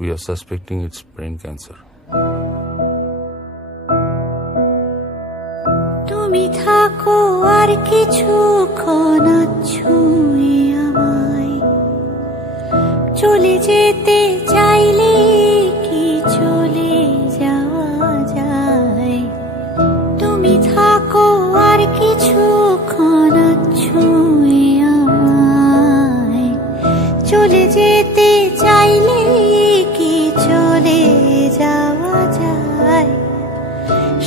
We are suspecting it's brain cancer. তুমি থাকো আর কিছুক্ষণ ছুঁয়ে আমায়, চলে যেতে চাইলে কি চলে যাওয়া যায়? তুমি থাকো আর কিছুক্ষণ ছুঁয়ে আমায়, চলে যেতে চাইলে কি চলে যাওয়া যায়?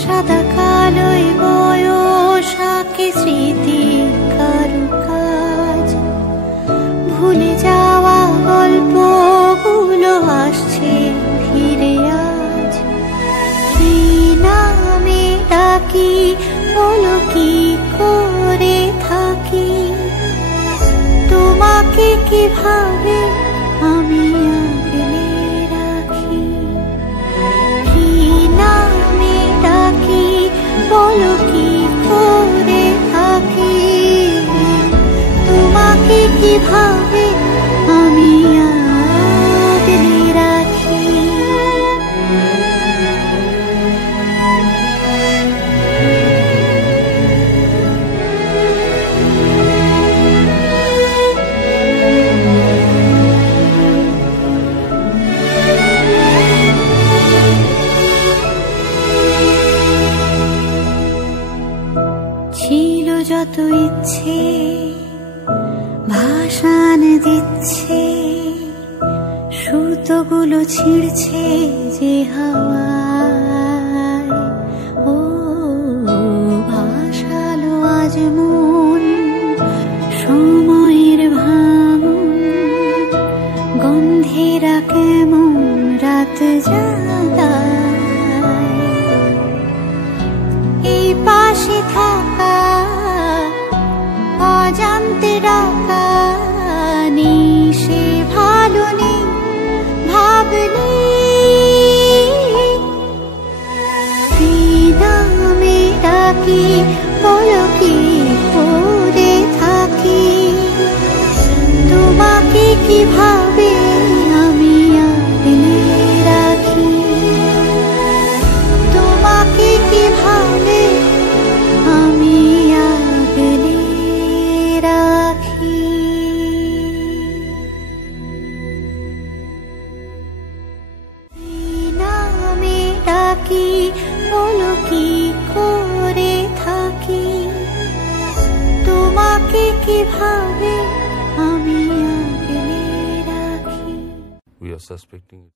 সাদা কালোয় বয়স আঁকে স্মৃতি কারুকাজ, ভুলে যাওয়া গল্পগুলো আসছে ফিরে আজ। কি নামে ডাকি বলো, কি করে থাকি? তোমাকে কিভাবে আমি আগলে রাখি? কি নামে ডাকি বলো, কি করে থাকি? তোমাকে কিভাবে আমি আগলে রাখি? ছিল যত ইচ্ছে ভাষণ দিচ্ছে, সুতোগুলো ছিঁড়ছে যে হাওয়ায়। ও ভাসালো আজ মন সময়ের ভাঙন, গন্ধেরা কেমন রাত জাগায়। এই পাশে থাকা অজান্তে ডাকা নেই, সে ভালো নেই ভাবলে। কি নামে ডাকি বলো, কি করে থাকি? তোমাকে কিভাবে আমি আগলে রাখি? তোমাকে কিভাবে আমি আগলে রাখি? কি নামে ডাকি বলো, কি করে থাকি? তোমাকে কিভাবে আমি আগলে রাখি? We are suspecting